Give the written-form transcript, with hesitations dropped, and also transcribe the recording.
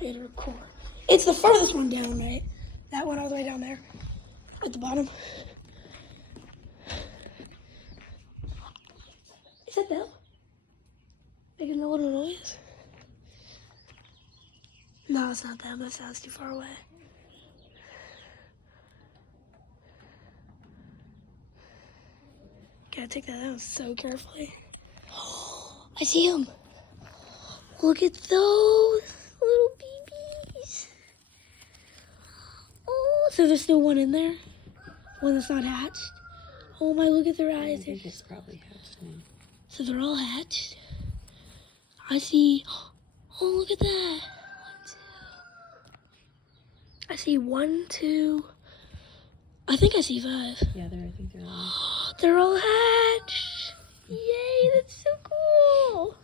and record. It's the furthest one down, right? That one all the way down there at the bottom. Is that them? Making a little noise? No, it's not them. That sounds too far away. Gotta take that out so carefully. Oh, I see them. Look at those little babies. Oh, so there's still one in there? One that's not hatched? Oh my, look at their eyes. I think it's probably hatched now. So they're all hatched? I see. Oh, look at that. 1, 2. I see 1, 2. I think I see 5. Yeah, I think they're all. They're all hatched. Yay, that's so cool.